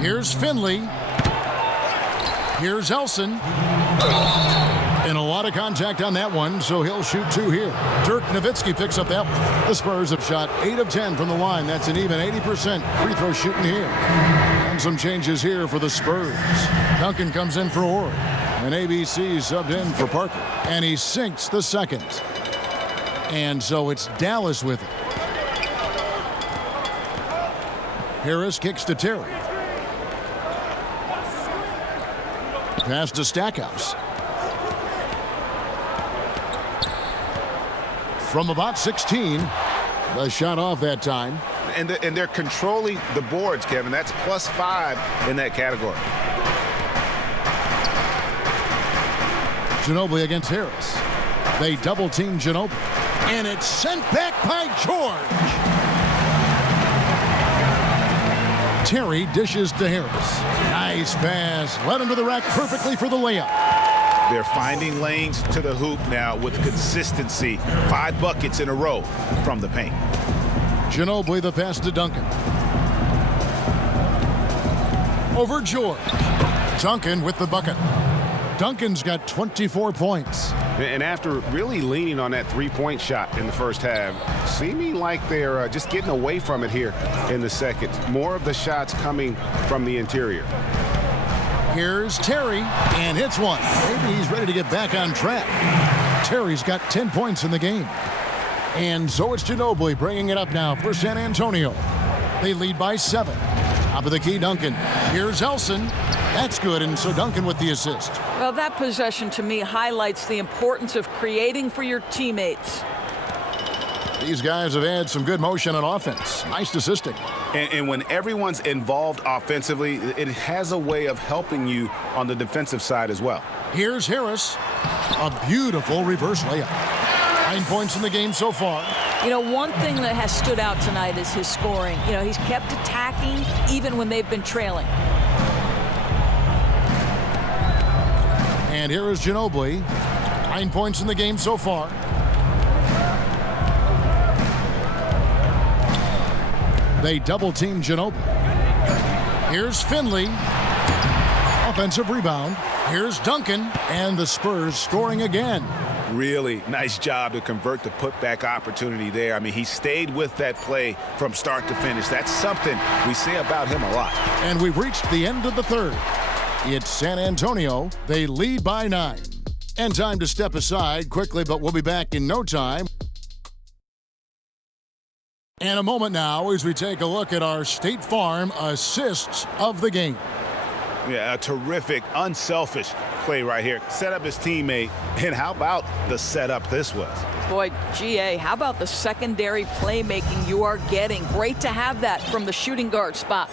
Here's Finley. Here's Elson. And a lot of contact on that one, so he'll shoot 2 here. Dirk Nowitzki picks up that one. The Spurs have shot 8 of 10 from the line. That's an even 80% free throw shooting here. And some changes here for the Spurs. Duncan comes in for Orr. And ABC subbed in for Parker. And he sinks the second. And so it's Dallas with it. Harris kicks to Terry. Pass to Stackhouse. From about 16. The shot off that time. And they're controlling the boards, Kevin. That's +5 in that category. Ginobili against Harris. They double team Ginobili. And it's sent back by George. Terry dishes to Harris. Nice pass. Led him to the rack perfectly for the layup. They're finding lanes to the hoop now with consistency. 5 buckets in a row from the paint. Ginobili the pass to Duncan. Over George. Duncan with the bucket. Duncan's got 24 points. And after really leaning on that 3-point shot in the first half, seeming like they're just getting away from it here in the second. More of the shots coming from the interior. Here's Terry, and hits one. Maybe he's ready to get back on track. Terry's got 10 points in the game. And so it's Ginobili bringing it up now for San Antonio. They lead by 7. Top of the key, Duncan. Here's Elson. That's good, and so Duncan with the assist. Well, that possession to me highlights the importance of creating for your teammates. These guys have had some good motion on offense. Nice assisting. And when everyone's involved offensively, it has a way of helping you on the defensive side as well. Here's Harris. A beautiful reverse layup. 9 points in the game so far. You know, one thing that has stood out tonight is his scoring. You know, he's kept attacking even when they've been trailing. And here is Ginobili. 9 points in the game so far. They double team Ginobili. Here's Finley. Offensive rebound. Here's Duncan. And the Spurs scoring again. Really nice job to convert the putback opportunity there. I mean, he stayed with that play from start to finish. That's something we say about him a lot. And we've reached the end of the third. It's San Antonio. They lead by 9. And time to step aside quickly, but we'll be back in no time. And a moment now as we take a look at our State Farm assists of the game. Yeah, a terrific, unselfish play right here. Set up his teammate, and how about the setup this was? Boy, GA, how about the secondary playmaking you are getting? Great to have that from the shooting guard spot.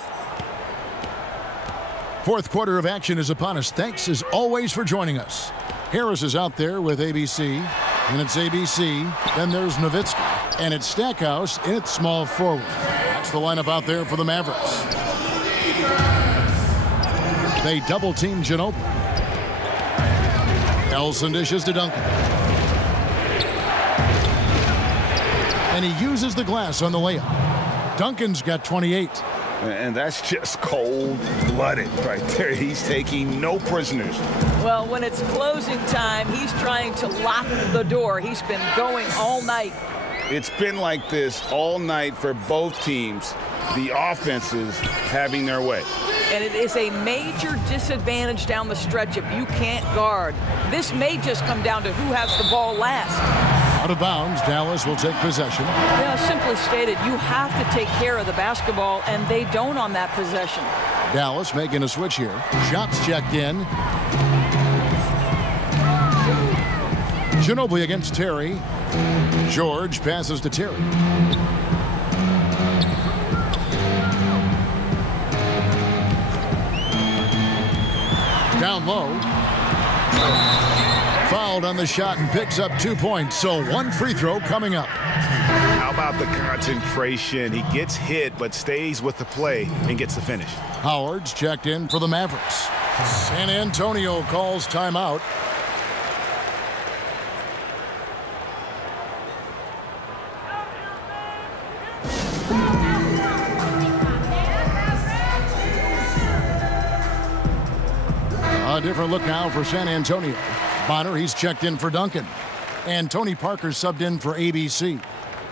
Fourth quarter of action is upon us. Thanks as always for joining us. Harris is out there with ABC, and it's ABC. Then there's Nowitzki, and it's Stackhouse in its small forward. That's the lineup out there for the Mavericks. They double team Ginobili. Elson dishes to Duncan. And he uses the glass on the layup. Duncan's got 28. And that's just cold-blooded right there. He's taking no prisoners. Well, when it's closing time, he's trying to lock the door. He's been going all night. It's been like this all night for both teams. The offenses having their way. And it is a major disadvantage down the stretch if you can't guard. This may just come down to who has the ball last. Out of bounds, Dallas will take possession. You know, simply stated, you have to take care of the basketball, and they don't on that possession. Dallas making a switch here. Shots checked in. Ginobili against Terry. George passes to Terry. Down low. Fouled on the shot and picks up 2 points. So one free throw coming up. How about the concentration? He gets hit but stays with the play and gets the finish. Howard's checked in for the Mavericks. San Antonio calls timeout. A different look now for San Antonio. Bonner, he's checked in for Duncan. And Tony Parker subbed in for ABC.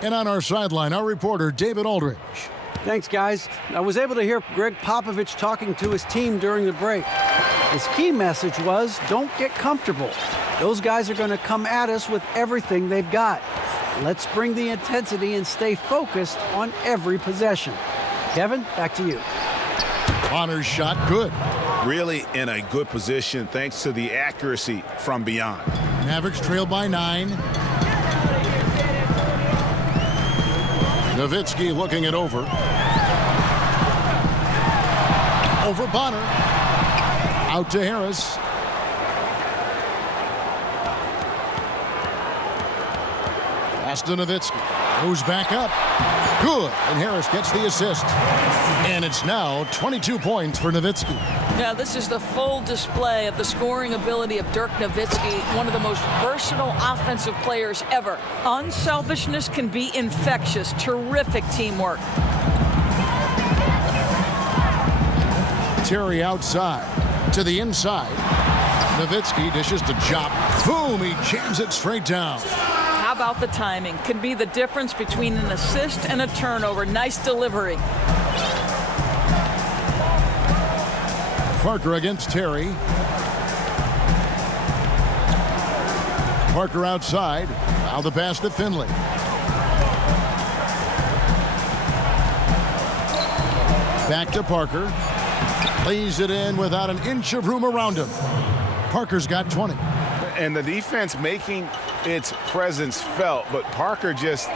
And on our sideline, our reporter, David Aldridge. Thanks, guys. I was able to hear Greg Popovich talking to his team during the break. His key message was, don't get comfortable. Those guys are going to come at us with everything they've got. Let's bring the intensity and stay focused on every possession. Kevin, back to you. Bonner's shot good. Really in a good position thanks to the accuracy from beyond. Mavericks trail by 9. Nowitzki looking it over. Over Bonner. Out to Harris. Pass to Nowitzki. Goes back up. Good. And Harris gets the assist. And it's now 22 points for Nowitzki. Yeah, this is the full display of the scoring ability of Dirk Nowitzki, one of the most versatile offensive players ever. Unselfishness can be infectious. Terrific teamwork. Terry outside to the inside. Nowitzki dishes to Jop. Boom, he jams it straight down. How about the timing? Can be the difference between an assist and a turnover. Nice delivery. Parker against Terry. Parker outside. Now the pass to Finley. Back to Parker. Lays it in without an inch of room around him. Parker's got 20. And the defense making its presence felt, but Parker just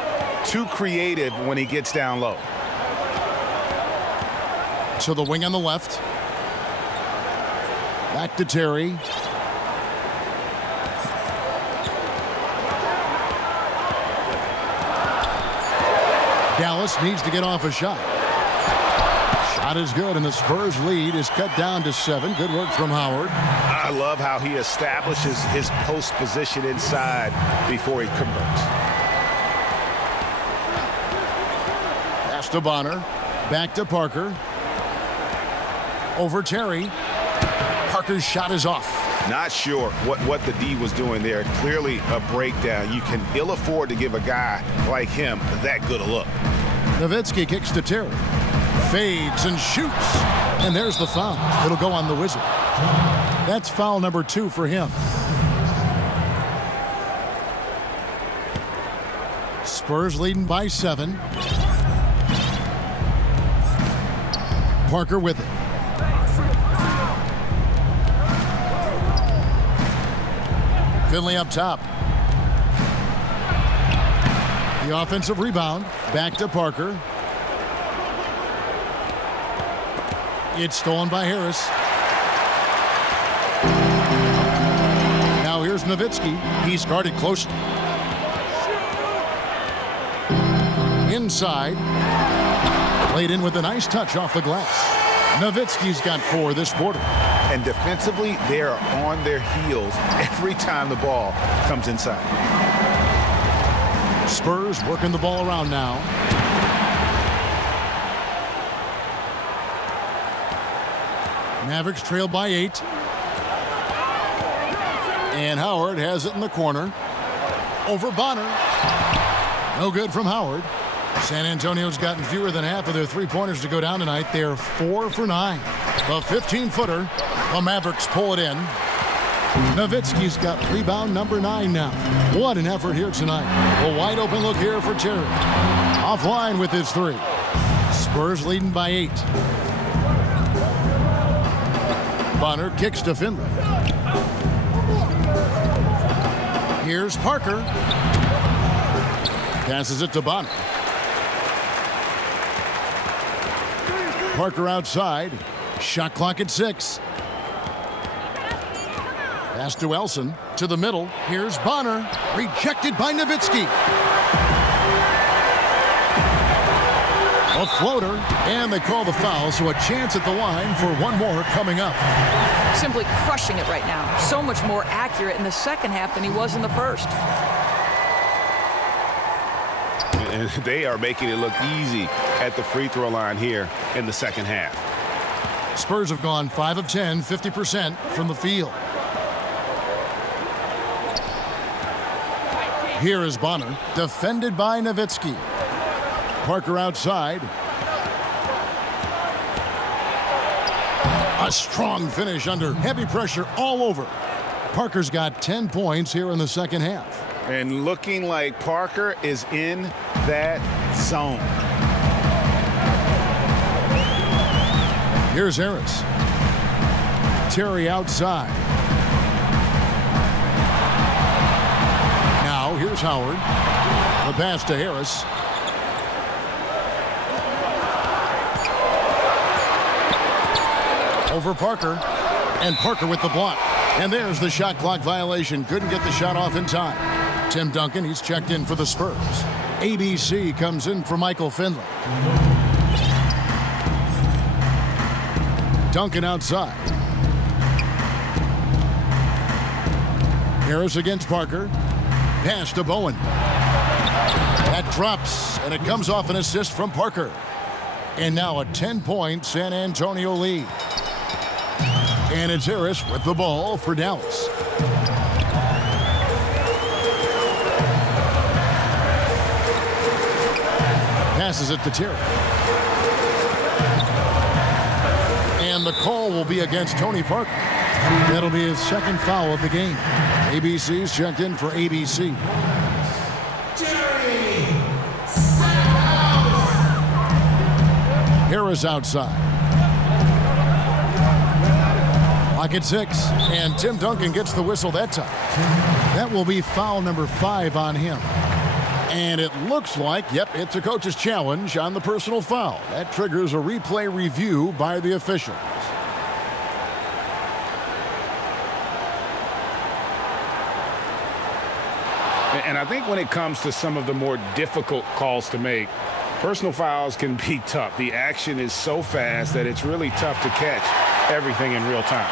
too creative when he gets down low. To the wing on the left. Back to Terry. Dallas needs to get off a shot. Shot is good, and the Spurs lead is cut down to 7. Good work from Howard. I love how he establishes his post position inside before he converts. Pass to Bonner. Back to Parker. Over Terry. Parker's shot is off. Not sure what the D was doing there. Clearly a breakdown. You can ill afford to give a guy like him that good a look. Nowitzki kicks to Terry. Fades and shoots. And there's the foul. It'll go on the Wizard. That's foul number 2 for him. Spurs leading by 7. Parker with it. Finley up top. The offensive rebound. Back to Parker. It's stolen by Harris. Now here's Nowitzki. He's guarded close. Inside. Played in with a nice touch off the glass. Nowitzki's got 4 this quarter. And defensively, they are on their heels every time the ball comes inside. Spurs working the ball around now. Mavericks trail by 8. And Howard has it in the corner. Over Bonner. No good from Howard. San Antonio's gotten fewer than half of their three-pointers to go down tonight. They're 4 for 9. The 15-footer. The Mavericks pull it in. Nowitzki's got rebound number 9 now. What an effort here tonight. A wide open look here for Terry. Offline with his 3. Spurs leading by 8. Bonner kicks to Finley. Here's Parker. Passes it to Bonner. Parker outside. Shot clock at 6. Pass to Elson. To the middle. Here's Bonner. Rejected by Nowitzki. A floater. And they call the foul, so a chance at the line for one more coming up. Simply crushing it right now. So much more accurate in the second half than he was in the first. And they are making it look easy at the free throw line here in the second half. Spurs have gone 5 of 10, 50% from the field. Here is Bonner, defended by Nowitzki. Parker outside. A strong finish under heavy pressure all over. Parker's got 10 points here in the second half. And looking like Parker is in that zone. Here's Harris. Terry outside. Now here's Howard. The pass to Harris. Over Parker. And Parker with the block. And there's the shot clock violation. Couldn't get the shot off in time. Tim Duncan, he's checked in for the Spurs. ABC comes in for Michael Finley. Duncan outside. Harris against Parker. Pass to Bowen. That drops, and it comes off an assist from Parker. And now a 10-point San Antonio lead. And it's Harris with the ball for Dallas. Passes it to Terry. And the call will be against Tony Parker. That'll be his second foul of the game. ABC's checked in for ABC. Harris outside. Clock at 6, and Tim Duncan gets the whistle that time. That will be foul number 5 on him. And it looks like, yep, it's a coach's challenge on the personal foul. That triggers a replay review by the officials. And I think when it comes to some of the more difficult calls to make, personal fouls can be tough. The action is so fast that it's really tough to catch everything in real time.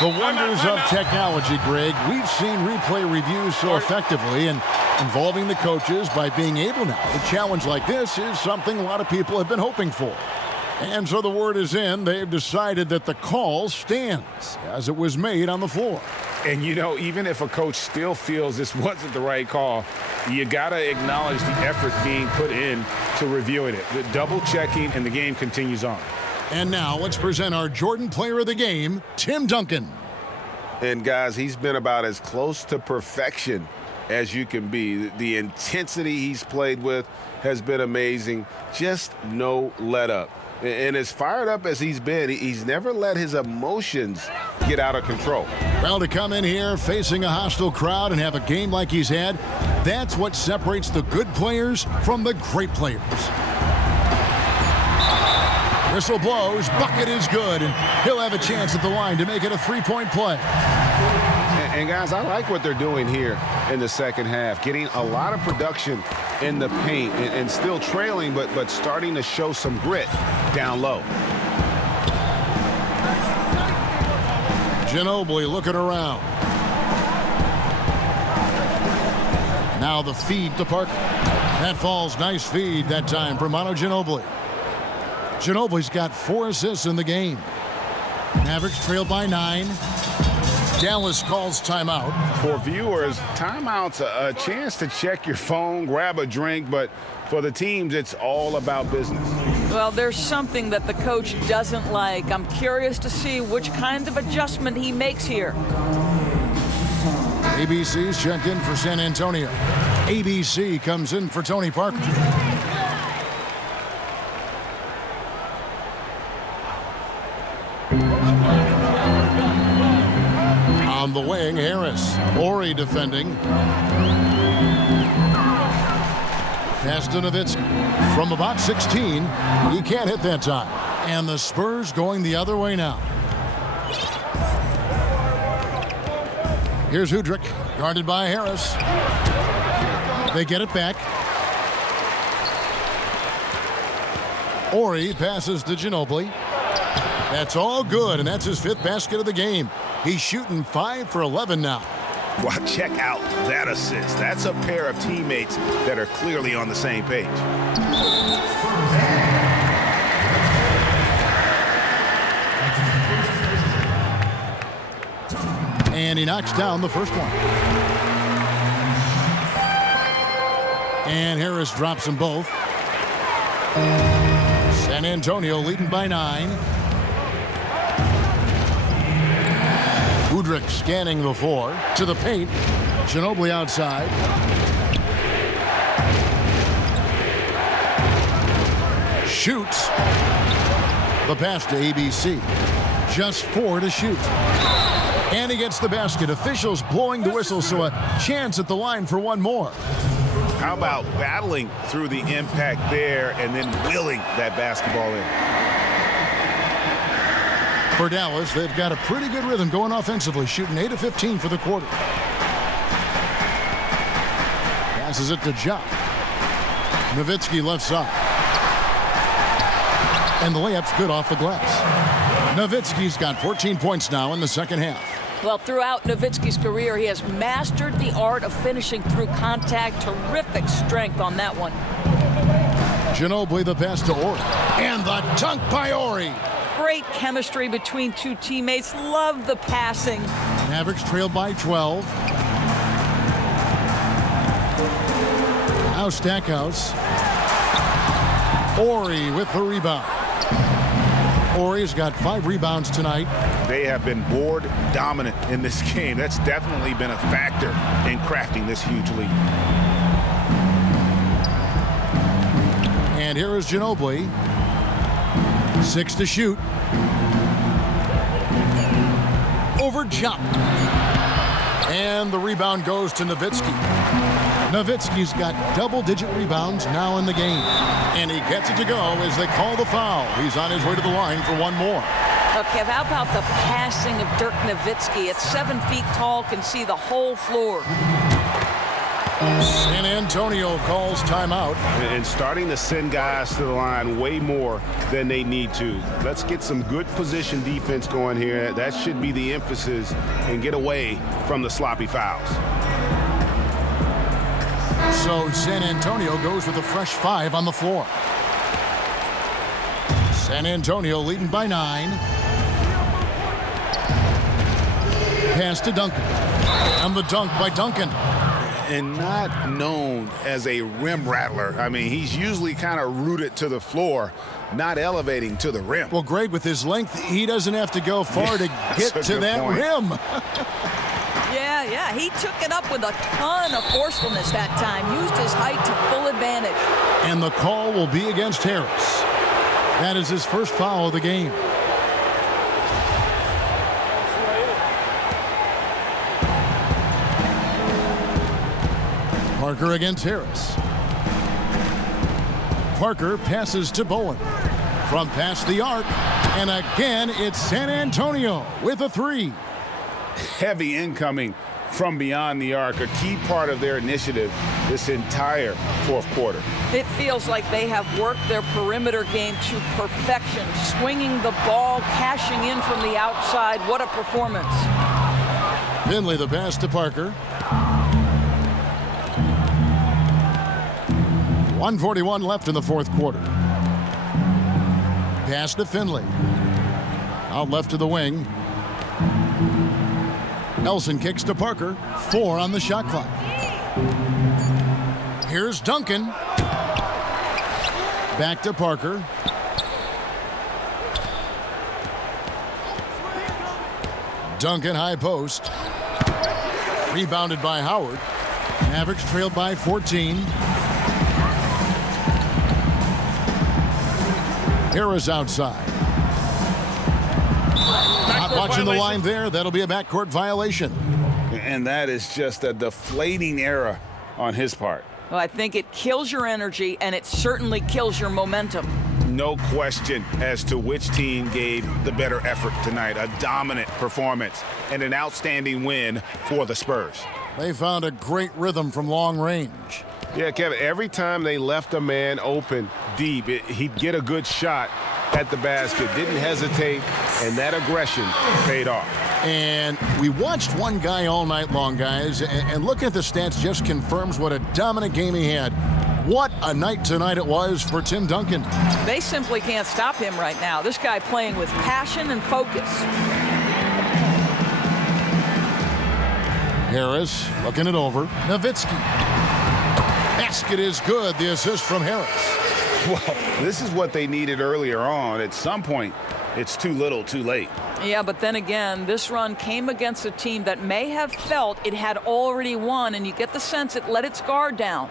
The wonders of technology, Greg. We've seen replay reviews so effectively, and involving the coaches by being able now to challenge like this is something a lot of people have been hoping for. And so the word is in. They've decided that the call stands as it was made on the floor. And, you know, even if a coach still feels this wasn't the right call, you got to acknowledge the effort being put in to reviewing it. The double checking, and the game continues on. And now let's present our Jordan Player of the Game, Tim Duncan. And, guys, he's been about as close to perfection as you can be. The intensity he's played with has been amazing. Just no let up. And as fired up as he's been, he's never let his emotions get out of control. Well, to come in here facing a hostile crowd and have a game like he's had, that's what separates the good players from the great players. Whistle blows, bucket is good, and he'll have a chance at the line to make it a three-point play. And guys, I like what they're doing here in the second half, getting a lot of production in the paint and still trailing, but starting to show some grit down low. Ginobili looking around. Now the feed to Parker. That falls. Nice feed that time for Manu Ginobili. Ginobili's got 4 assists in the game. Mavericks trail by 9. Dallas calls timeout. For viewers, timeout's a chance to check your phone, grab a drink, but for the teams, it's all about business. Well, there's something that the coach doesn't like. I'm curious to see which kind of adjustment he makes here. ABC's checked in for San Antonio. ABC comes in for Tony Parker. On the wing, Harris. Ori defending. Pass to Nowitzki. From about 16, he can't hit that time. And the Spurs going the other way now. Here's Hudrick, guarded by Harris. They get it back. Ori passes to Ginobili. That's all good, and that's his 5th basket of the game. He's shooting 5 for 11 now. Wow, check out that assist. That's a pair of teammates that are clearly on the same page. And he knocks down the first one. And Harris drops them both. San Antonio leading by 9. Udrich scanning the floor to the paint. Ginobili outside. Shoots. The pass to ABC. Just 4 to shoot. And he gets the basket. Officials blowing the whistle, so a chance at the line for one more. How about battling through the impact there and then willing that basketball in? For Dallas, they've got a pretty good rhythm going offensively, shooting 8 of 15 for the quarter. Passes it to Ja. Nowitzki left side. And the layup's good off the glass. Nowitzki's got 14 points now in the second half. Well, throughout Nowitzki's career, he has mastered the art of finishing through contact. Terrific strength on that one. Ginobili the pass to Ori. And the dunk by Ori. Great chemistry between two teammates. Love the passing. Mavericks trail by 12. Now Stackhouse. Ori with the rebound. Ori's got 5 rebounds tonight. They have been board dominant in this game. That's definitely been a factor in crafting this huge lead. And here is Ginobili. 6 to shoot. Over jump. And the rebound goes to Nowitzki. Nowitzki's got double-digit rebounds now in the game. And he gets it to go as they call the foul. He's on his way to the line for one more. Okay, how about the passing of Dirk Nowitzki? At 7 feet tall, can see the whole floor. San Antonio calls timeout. And starting to send guys to the line way more than they need to. Let's get some good position defense going here. That should be the emphasis, and get away from the sloppy fouls. So San Antonio goes with a fresh 5 on the floor. San Antonio leading by 9. Pass to Duncan. And the dunk by Duncan. And not known as a rim rattler. I mean, he's usually kind of rooted to the floor, not elevating to the rim. Well, Greg, with his length, he doesn't have to go far to get to that point. rim. Yeah, he took it up with a ton of forcefulness that time. Used his height to full advantage. And the call will be against Harris. That is his first foul of the game. Parker against Harris. Parker passes to Bowen. From past the arc. And again, it's San Antonio with a 3. Heavy incoming from beyond the arc, a key part of their initiative this entire fourth quarter. It feels like they have worked their perimeter game to perfection, swinging the ball, cashing in from the outside. What a performance. Finley the pass to Parker. 1:41 left in the fourth quarter. Pass to Finley. Out left to the wing. Nelson kicks to Parker. 4 on the shot clock. Here's Duncan. Back to Parker. Duncan high post. Rebounded by Howard. Mavericks trailed by 14. Harris outside. Not watching the line there. That'll be a backcourt violation. And that is just a deflating error on his part. Well, I think it kills your energy, and it certainly kills your momentum. No question as to which team gave the better effort tonight. A dominant performance and an outstanding win for the Spurs. They found a great rhythm from long range. Yeah, Kevin, every time they left a man open deep, he'd get a good shot at the basket. Didn't hesitate, and that aggression paid off. And we watched one guy all night long, guys, and looking at the stats just confirms what a dominant game he had. What a night tonight it was for Tim Duncan. They simply can't stop him right now. This guy playing with passion and focus. Harris looking it over. Nowitzki. basket is good. The assist from Harris. Well, this is what they needed earlier on. At some point, it's too little, too late. Yeah, but then again, this run came against a team that may have felt it had already won, and you get the sense it let its guard down.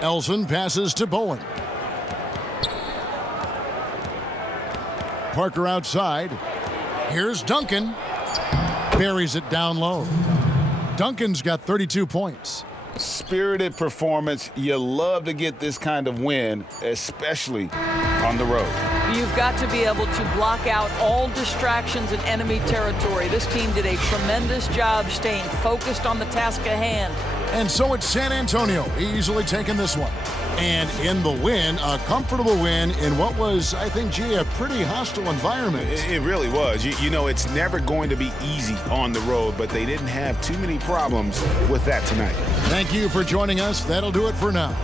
Elson passes to Bowen. Parker outside. Here's Duncan. Buries it down low. Duncan's got 32 points. Spirited performance. You love to get this kind of win, especially on the road. You've got to be able to block out all distractions in enemy territory. This team did a tremendous job staying focused on the task at hand. And so it's San Antonio easily taking this one. And in the win, a comfortable win in what was, I think, G, a pretty hostile environment. It really was. You know, it's never going to be easy on the road, but they didn't have too many problems with that tonight. Thank you for joining us. That'll do it for now.